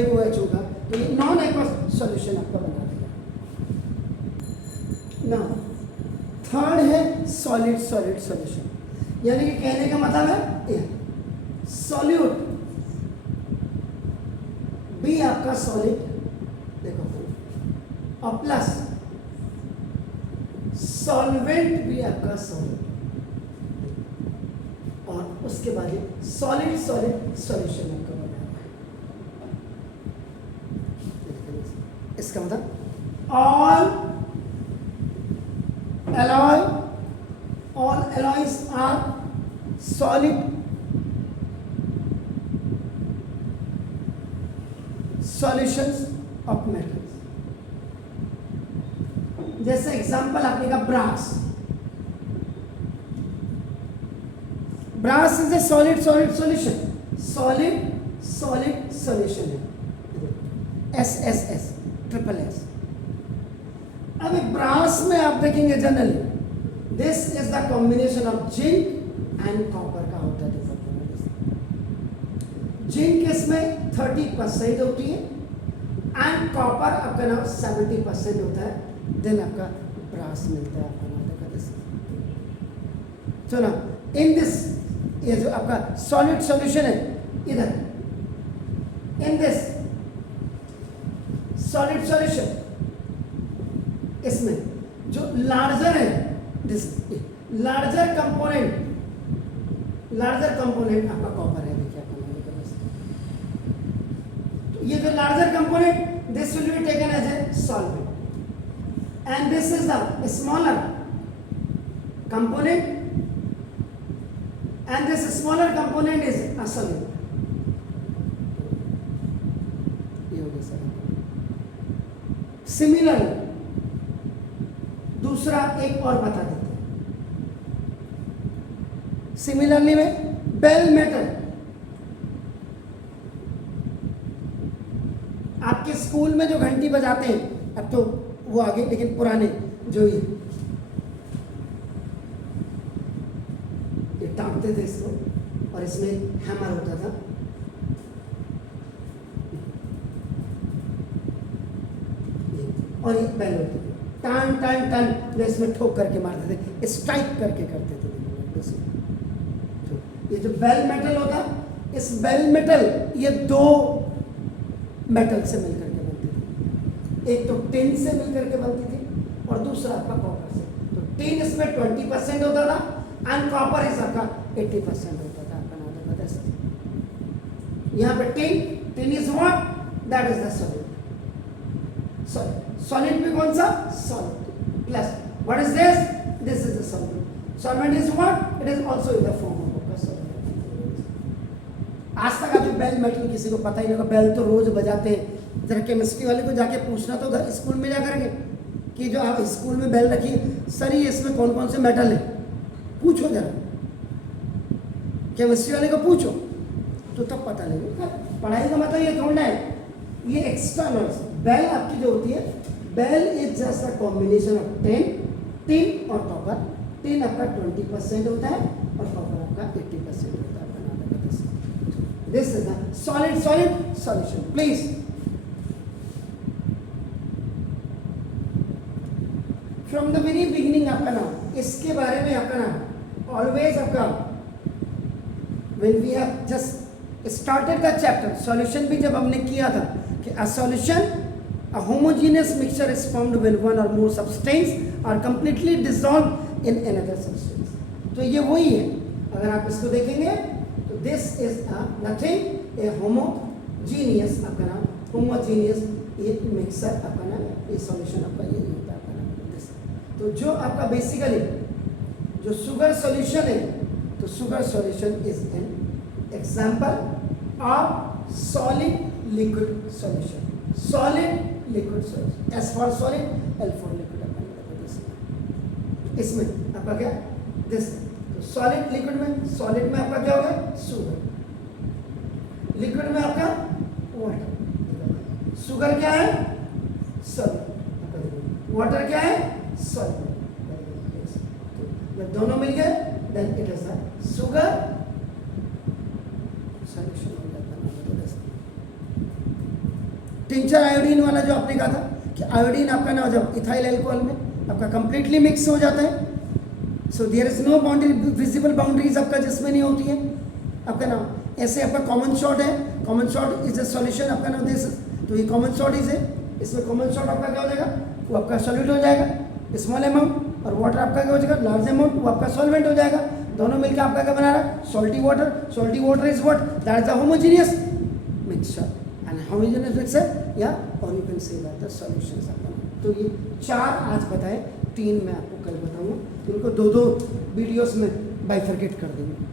एक OH होगा, तो ये नॉन एक्वस सॉल्यूशन आपका बना देगा। ना थर्ड है सॉलिड सॉलिड सॉल्यूशन, यानी कि कहने का मतलब है ये सॉल्यूट भी आपका सॉलिड, देखो, और प्लस सॉल्वेंट भी आपका सॉलिड, और उसके बाद सॉलिड सॉलिड सॉल्यूशन आपका बना है। इसका मतलब all alloys are solid solutions of metals। जैसे एग्जांपल आपने कहा brass, brass is a solid solid solution, solid solid solution है, SSS ट्रिपल S। अब ब्रास में आप देखेंगे generally this is the combination of zinc and copper का होता है। जिंक इसमें 30% होती है एंड कॉपर आपका नाम 70% होता है, देन आपका ब्रास मिलता है आपका नाम देखा। चलो इन दिस, ये जो आपका सॉलिड सॉल्यूशन है इधर, इन दिस सॉलिड सॉल्यूशन, इसमें जो लार्जर है, दिस लार्जर कंपोनेंट आपका कॉपर है। देखिए आपका तो ये जो larger component, this will be taken as a solvent and this is the smaller component and this smaller component is a solute। ये हो गया सर। सिमिलर दूसरा एक और बता देते हैं, सिमिलरली में बेल मेटल, आपके स्कूल में जो घंटी बजाते हैं, अब तो वो आगे, लेकिन पुराने जो ये टाँगते थे इसको, और इसमें हैमर होता था, और ये बेल होती थी, टान टान टान जो इसमें ठोक करके मारते थे, स्ट्राइक करके करते थे। तो ये जो बेल मेटल होता, इस बेल मेटल ये दो मेटल से मिलकर के बनती थी, एक तो टिन से मिलकर के बनती थी और दूसरा आपका कॉपर से। तो टिन इसमें 20% होता था एंड कॉपर इस आपका 80% होता था आपका नाम देखा। यहाँ पे tin is what, that is the solid. Solid में कौन सा, solid plus what is this, this is the solvent. Solvent is what, it is also in the form of solvent. आज तक अभी बेल मेटल किसी को पता ही नहीं होगा, बेल तो रोज बजाते हैं। जरा केमिस्ट्री वाले को जाके पूछना तो स्कूल में जा करेंगे कि जो आप स्कूल में बेल रखी, सर ये इसमें कौन कौन से मेटल है, पूछो जरा केमिस्ट्री वाले को पूछो, तो तब पता लगेगा। पढ़ाई का मतलब ये थोड़ा है, ये एक्सटर्नल्स। बेल आपकी जो होती है, bell is just a combination of tin और कॉपर। टिन आपका 20% होता है और कॉपर आपका 80% होता है। This is the solid solid solution. Please from the very beginning आपका नाम, इसके बारे में आपका नाम ऑलवेज आपका, when we have just started the chapter, solution भी जब हमने किया था कि a solution, a homogeneous mixture is formed when one or more substance are completely dissolved in another substance। तो ये वही है, अगर आप इसको देखेंगे तो this is a nothing, a homogeneous आपका नाम, homogeneous ये mixture आपका नाम, ये solution आपका ये होता है आपका नाम। तो जो आपका बेसिकली जो सुगर सॉल्यूशन है, तो sugar solution is an example of solid liquid solution. Solid liquid solution, S for solid, L for liquid. इसमें आपका क्या, दिस तो सॉलिड लिक्विड में, सॉलिड में आपका क्या होगा, सुगर, लिक्विड में आपका वाटर। सुगर क्या है, सॉलिड, वाटर क्या है, सॉलिड। दोनों मिल गए, then it is the sugar solution. Tincture iodine वाला जो आपने कहा था कि आयोडीन आपका ना जब इथाइल अल्कोहल में आपका कंप्लीटली मिक्स हो जाता है, so there is no boundary, visible boundaries आपका जिसमें नहीं होती है आपका नाम। ऐसे आपका कॉमन सॉल्ट है, common salt is a solution आपका नाम दिस, तो ये कॉमन सॉल्ट इज है, इसमें कॉमन सॉल्ट आपका क्या हो जाएगा, वो आपका सॉल्यूट हो जाएगा स्मॉल अमाउंट, और वाटर आपका क्या हो जाएगा लार्ज अमाउंट, वो आपका सॉल्वेंट हो जाएगा। दोनों मिलकर आपका क्या बना रहा है, salty water is what, that is the homogeneous mixture and homogeneous mixture या और you can say that the solutions आपका। तो ये 4 आज बताए, 3 मैं आपको कल बताऊंगा, तो इनको 2-2 वीडियोस में बाइफरकेट कर देंगे।